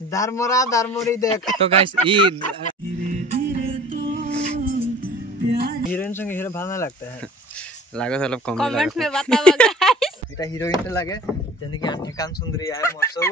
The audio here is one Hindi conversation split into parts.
दारमोरा दारमोरी देख तो गाइस হিরোইন সঙ্গে হিরো ভালো না লাগতে হ্যাঁ लागत অলপ কম कमेंट में बताओ गाइस এটা হিরোইন তো লাগে যেন কি আঠে কান সুন্দরী আয় মরসো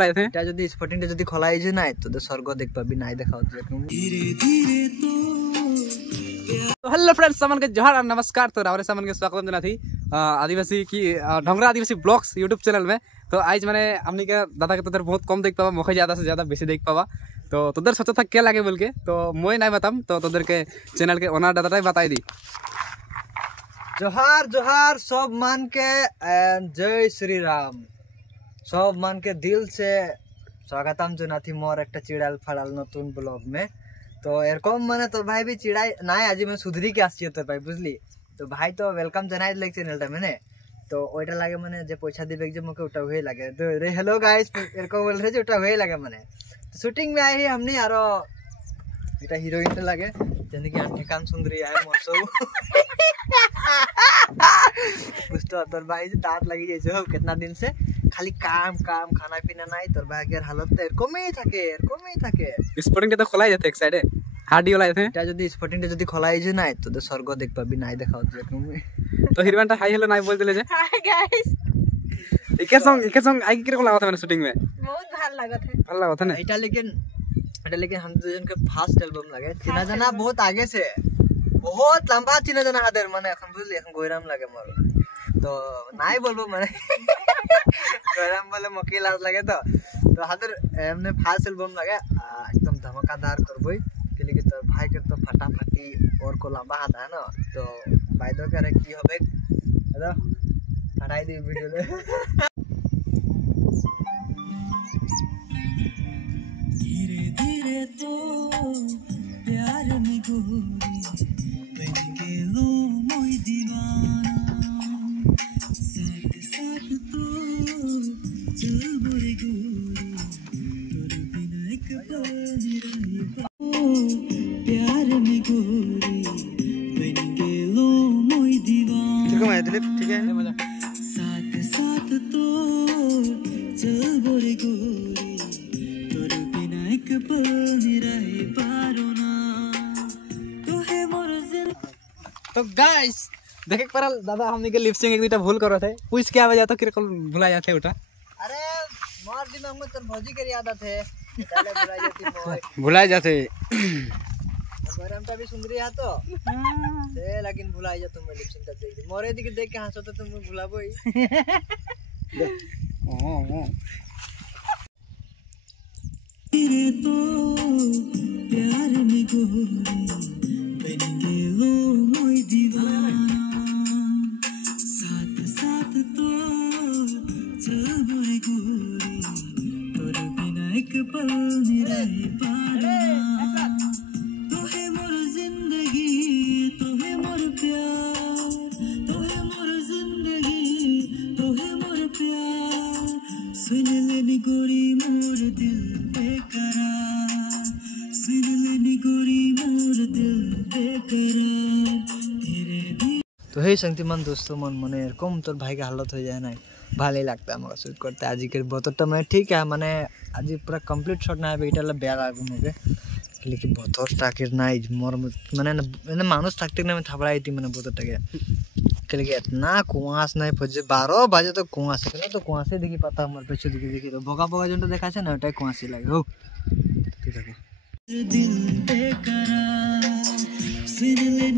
লাইতে এটা যদি স্পটিংটা যদি খোলাই যে নাই তো স্বর্গ দেখ পাবি নাই দেখাও এরকম तो हेलो फ्रेंड्स सामान के जोहार और नमस्कार। तो रावरे सामान के स्वागत देना थी आदिवासी की ढोंगरा आदिवासी ब्लॉग्स यूट्यूब चैनल में। तो आज मैंने हमने का दादा के तोदर बहुत कम देख पावा मुखे ज़्यादा से ज़्यादा बेसी देख पावा। तो तोदर सोचा था क्या लगे बोल के तो मोए नहीं बताम तो तोदर के चैनल के ओनर दादा बताई दी। जोहार जोहार सब मान के जय श्री राम सब मान के दिल से स्वागतम জানাতি मोर एक चिड़ाल फड़ाल नतून ब्लॉग में। तो एरकम माने तो भाई भी चिड़ाई ना आज मैं सुधरी के आसছি तो भाई बुझली तो भाई तो वेलकम জানাই লাইক চ্যানেলটা মানে তো ওইটা লাগে মানে যে পয়সা দিবে যে মুখে ওটা হয়ে লাগে তো রে हेलो गाइस এরকম বল রে যে ওটা হয়ে লাগে মানে শুটিং में आई हमने यारो এটা হিরোইনটা লাগে যেন কি আঠে কান সুন্দরী আয় মরসো बुझतो तोर भाई से दांत लगी जैसे हो कितना दिन से खाली काम काम खाना पीना नहीं तोर भाई के हालत तो एरकम ही থাকে स्पोर्टिंग के तो खोलाई जाते एक साइड हार्डी वाला थे এটা যদি স্পটিংটা যদি খোলাই যে নাই তো স্বর্গ দেখ পাবি নাই দেখাও এরকম तो हिरवानটা हाई हेलो নাই बोल दिले जे hi guys AK song I के लागत है मैंने शूटिंग में बहुत भालो लागत है ভালো লাগत है ना এটা लेकिन हम দুজন के फर्स्ट एल्बम लगे चिना जाना बहुत आगे से बहुत लंबा चिना जाना हादर माने এখন বুঝলি এখন গোইরাম লাগে মোর তো নাই বলবো মানে গোইরাম বলে মকি লাজ লাগে তো हादर हमने फर्स्ट एल्बम लगे एकदम धमाकेदार करबई के लिए तो भाई के तो फटाफटी और को लंबा हाथ है ना तो भाई तो करे की হবে हेलो हटाई दी वीडियो ले धीरे धीरे तो प्यार में गोरी बन गेलो मोई दीवाना साथ साथ तो चल बोरे गोरी तोर बिना एक पल नहीं प्यार में गोरी बन गेलो मोई दीवाना ठीक है दिलीप ठीक है मजा साथ साथ तो चल बोरे गोरी तोर बिना एक पल नहीं रह पारो ना तो है मोर जिल तो गाइस देखे पर दादा हमने के लिपसिंग एक दुटा भूल करो थे पूछ क्या वजह तो किरकल भुला जाते उठा अरे मोर दिमाग में तो भौजी के आदत है पहले भुला जाती मोर भुला जाते गरमटा भी सुंदरी है तो से लेकिन भुला जा तुम लिपसिंग तक देख मोरे दिख देख के हंसो तो तुम भुलाबोई तेरे तो प्यार में गोरी बन गेलो मोई दीवाना साथ साथ तो चल बोरे गोरी तोर बिना एक पल नहीं रह पाना तो है मोर जिंदगी तो है मोर प्यार तो है मोर जिंदगी तो है मोर प्यार सुन लेनी गोरी मोर दिल बेकरार सुन लेनी गोरी मोर दिल बेकरार धीरे धीरे तो हे शक्तिमान दोस्तों मन मने एरकम तोर भाई के हालत हो जाए ना ভালোই লাগতো আমাকে শুট করতে আজকের বতরটা মানে ঠিক আছে মানে আজ পুরো কমপ্লিট শট না হবে এটা বেয়া লাগবে মুখে लेकिन বতরটাকে নাই মোর মানে মানে মানুষ থাকতে না আমি থাবড়াই দিই মানে বতরটাকে के लिए इतना कुआस नहीं बजे 12 बजे तो कुआस है तो कुआसे देखी पता हमर पीछे देखी तो भोगा भोगा जोंटा देखा छे ना ओटाई कुआसे लागे हो ठीक है दिल बेकरार सुन ले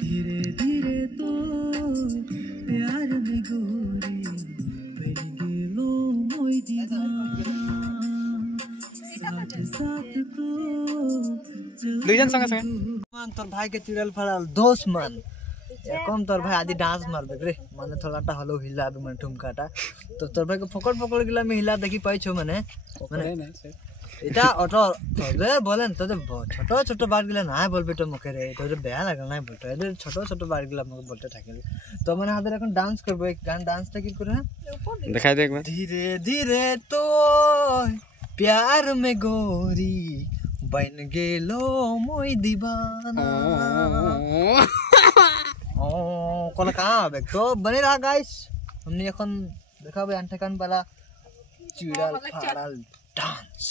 धीरे धीरे तो प्यार में गोरी बन गेलो मोई दीवाना साथ साथ तो दुईजन संगे संगे मान तोर भाई के चिड़ल फड़ाल दोस्त मान कम तोर भाई आदि डांस मारबे रे माने थोड़ाटा हलो हिलाबे माने ठुमकाटा तो तोर भाई को पकड़ पकड़ गिला में हिला देखि पाइ छो माने এটা অটো তবে বলেন তো ছোট ছোট বারগুলা না বলবে তো মুখে রে তো বেয়া লাগে না বলতো এদের ছোট ছোট বারগুলা আমাকে বলতে থাকে তো মানে হাতে এখন ডান্স করব এক গান ডান্সটা কি করে দেখাই দে একবার धीरे धीरे तो प्यार में गोरी बन गेलो मोई दीवाना ओ कौन कहां है तो बने रहा गाइस हमने এখন দেখাবে আনটাকান वाला চিড়াল ফাড়াল ডান্স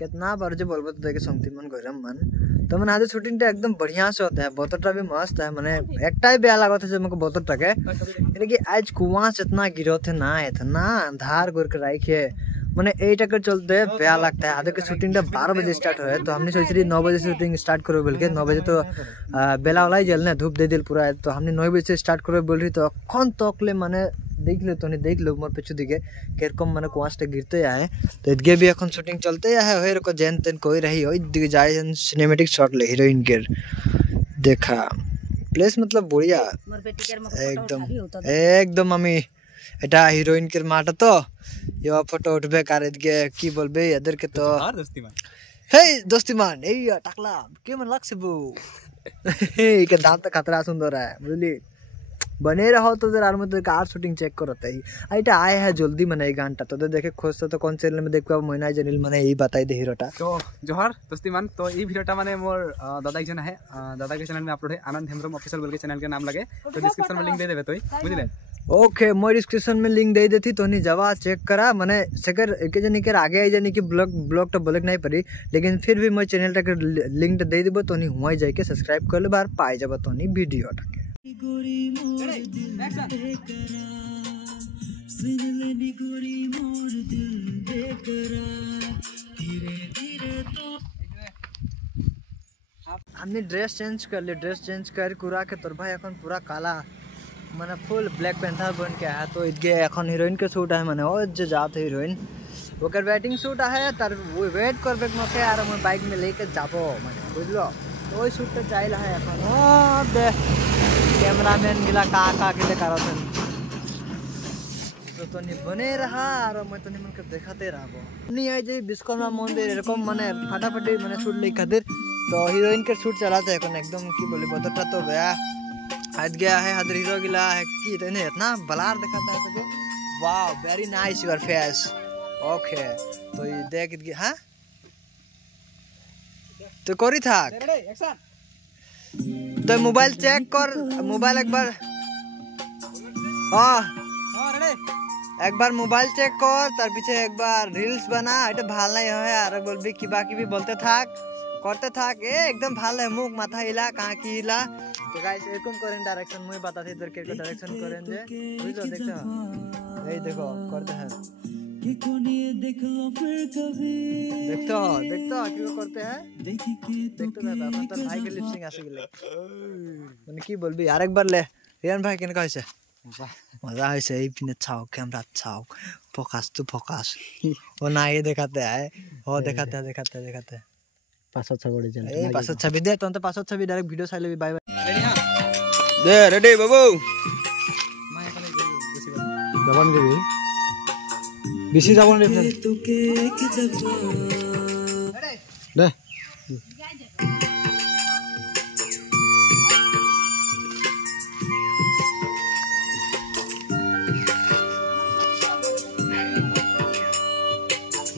कितना बार जो बोलबो तो देखे संगति मन गरम मन तो मन आज शूटिंग टा एकदम बढ़िया से होता है बोतरटा भी मस्त है माने एकटाई बेया लागत है जब मको बोतरटा के यानी कि आज कुआस इतना गिरो थे ना इतना अंधार गोर के राखे माने 8 के चलते बेया लगता है आधे के शूटिंग टा 12 बजे स्टार्ट हो है तो हमने सोच रही 9 बजे से शूटिंग स्टार्ट करो बोल के 9 बजे तो बेला वाला ही जलने धूप दे दिल पूरा है तो हमने 9 बजे से स्टार्ट करो बोल रही तो कौन तकले माने देख लो तो नहीं देख लो मोर पिछु दिखे केरकम माने कुआसटा गिरते आए तो इदगे भी এখন शूटिंग चलते है होय रको जेन तेन कोई रही होय दिखे जाय सिनेमैटिक शॉट ले हीरोइन के देखा प्लेस मतलब बढ़िया एकदम एकदम আমি এটা হিরোইনকের মাটা তো ইয়া ফটো উঠবে কার এদিকে কি বলবে এদেরকে তো আর দোস্তিমান হেই দোস্তিমান এই টাকলা কেমন লাগছে বউ এই के दांत खतरा सुंदर है बुझली बने रहो तो जरा मत कार शूटिंग चेक करते ही आइटा आए है जल्दी माने এই গানটা তো দেখে खोजते तो কোন চ্যানেল में দেখবা মইনাই জানিল মানে এই বাতাই দে হিরোটা তো জোহার দোস্তিমান তো এই ভিডিওটা মানে मोर दादा एक जन है दादा के चैनल में अपलोड है आनंद हेम्ब्रम ऑफिशियल बोल के चैनल के नाम लगे तो डिस्क्रिप्शन में लिंक दे देबे तो बुझले ओके मैं डिस्क्रिप्शन में लिंक दे देती तो नहीं जवा चेक करा मैंने सकर एक जनी के आगे आई जानी कि ब्लॉग तो ब्लॉग नहीं पड़ी लेकिन फिर भी मैं चैनल तक लिंक दे देबो तो नहीं हुआ जाए के सब्सक्राइब कर ले बार पाए जब तो नहीं वीडियो टाके हमने ड्रेस चेंज कर ली ड्रेस चेंज कर कुरा के तोर भाई এখন पूरा काला माने फुल ब्लैक पैंथर बन के है तो इदगे এখন हिरोइन के सूट है माने ओ जे जात हिरोइन ओकर वेटिंग सूट है तार वो वेट करबे मके यार मैं बाइक में लेके जाबो माने बुझलो तो ओई सूट पे चाइल है এখন ओ दे कैमरामैन गिला का के करथन तो नहीं बने रहा और मैं तो नहीं मन के देखाते रहबो नहीं आई जे विश्वकर्मा मंदिर এরকম মানে ফাটাফাটি মানে শুট লেই খাतिर तो हिरोइन के शूट चलाते এখন एकदम की बोले बोतटा तो गया आज गया है हदर हीरो गिला है की तो नहीं इतना बलार दिखाता है तो wow very nice your face okay तो ये देख के हां तो करी था तो मोबाइल चेक कर मोबाइल एक बार हां रेडी एक बार मोबाइल चेक कर तार पीछे एक बार रील्स बना এটা ভাল নাই হয় আর বলবি কি বাকি भी बोलते থাক करते থাক एकदम ভাল है मुख माथा हिला कहां की हिला तो गाइस एरकम करें डायरेक्शन मैं बताते इधर के डायरेक्शन करें जे बुझो देखते हो ए देखो करते हैं कि कोनी देख लो फिर कभी देखते हो क्यों करते हैं देखते दादा अपन तो भाई के लिपसिंग आसे गेले মানে কি বলবি আরেক বার ले রিয়ান ভাই কেন কইছে मजा ऐसे ही पिने छाओ कैमरा छाओ फोकस तो फोकस वो ना ये दिखाते हैं वो दिखाते हैं पासो छबड़ी चले ए पासो छबी दे तो पासो छबी डायरेक्ट वीडियो साइले भी बाय बाय रेडी हां दे रेडी बाबू मैं अपन जवान देबी बेसी जवान दे তোকে এক দফা দে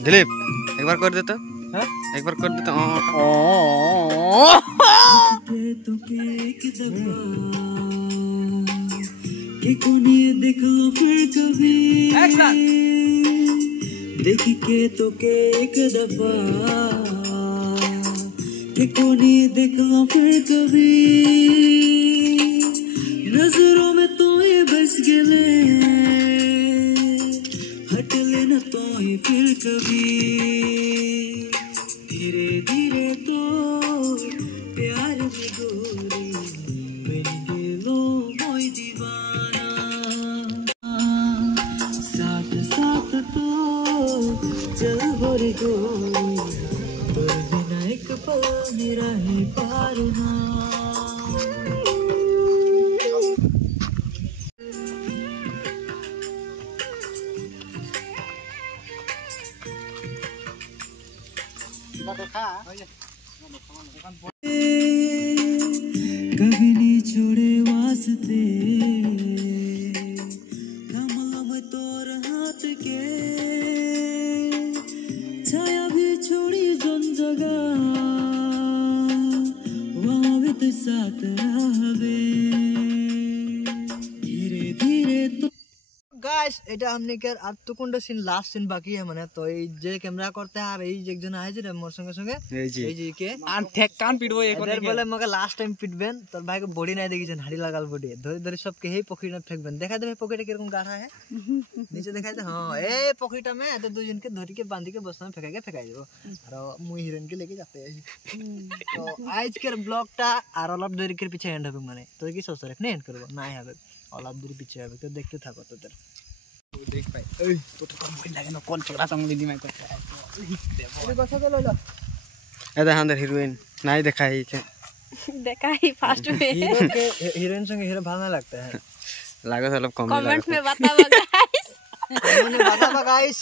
दिलीप एक बार कर देता हां एक बार कर देता कि कोनी देख लो फिर कभी एक्शन देखी के तो के एक दफा कि कोनी देख लो फिर कभी नजरों में तो ये बस गले हट लेना तो ही फिर कभी धीरे धीरे तो प्यार में गोरी बन गेलो मोय दीवाना साथ साथ तो चल गोरी गोरी तोर बिना एक पल मेरा है पार ना कभी नहीं छोड़े वास्ते कमल में तोर हाथ के छाया जगह वहाँ भी तो साथ रहबे धीरे धीरे तो গাইস এটা हमने के আর তো কোনটা সিন লাস্ট সিন বাকি है মানে তো এই যে ক্যামেরা করতে আর এই যে একজন আছে রে মোর সঙ্গে সঙ্গে এই যে কে আর ঠেক কান পিটবো এখন এদের বলে মগে লাস্ট টাইম পিটবেন তোর ভাইকে বডি নাই দেখিছেন হাড়ি লাগাল বডি ধরে ধরে सबके हे पॉकेट में फेंकबेन দেখা দেবে पॉकेट কিরকম গাঢ়া है नीचे दिखाई दे हां ए पॉकेट में এত দুজন के धर के बांध के बस में फेंकाई देबो আর মুই হিরোইন के लेके जाते हैं तो आज के ব্লগটা আর অলপ দেরিকের পিছে এন্ড হবে মানে তো কি সোচ রাখ না এন্ড করব না হবে অলপ দেরি পিছে হবে তো দেখতে থাকো তোদের देख पाए ए तो कम भइल लागे न कोन छोरा संग दिदी माइ करते अरे बसा तो लइला ए दे अंदर हीरोइन नहीं देखा ही के देखा ही फास्ट में हीरो के हीरोइन संग हीरो भालना लगता है लागो तो कम कमेंट में बताओ गाइस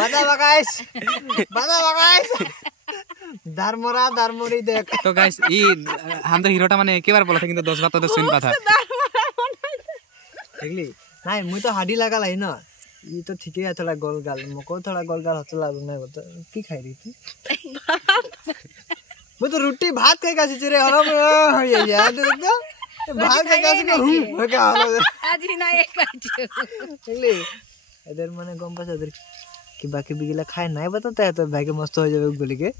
बताओ गाइस धर्मोरी देख तो गाइस ई हम तो हीरोटा माने के बार बोला था किंतु 10 बार तो सुन पाता देखली नहीं मुई तो हाडी लगा लाई ना ये तो ठीक है थोड़ा गोल गाल मको थोड़ा गोल गाल होता लग नहीं होता की खाई रही थी मैं तो रोटी भात खाई का चिरे हरम ये याद है भात खाई का चिरे हो क्या हाल आज ही ना एक बाजू देखली इधर माने गम पास इधर कि बाकी बिगला खाए नहीं बताता है तो भाई के मस्त हो जावे बोली के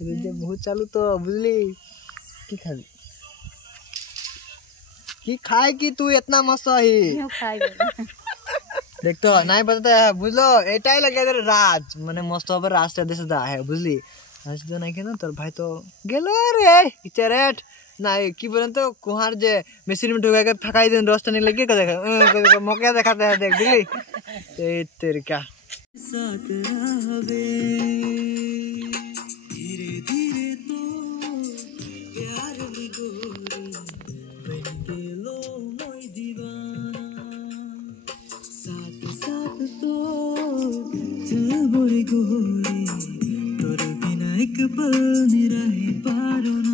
इधर जब बहुत चालू तो बुझली की खाई की खाए की तू इतना मस्त ही देख तो नहीं बताता है बुझलो एटाई लगे इधर राज माने मस्त হবে রাজটা দেশে দা है বুঝলি আজ তো নাই কেন তোর ভাই তো গেল রে ইচারেট নাই কি বলেন তো কুহার যে মেশিন में ঢুকাই के फकाई देन रास्ता नहीं लगे का देखा मौका दिखाते हैं देख बुझली तेरे क्या साथ रहबे धीरे धीरे तो प्यार भी गोरी बन के लो मोई दीवाना साथ साथ तो चल बोरे गोरी तोर बिना एक पल नहीं रह पारो ना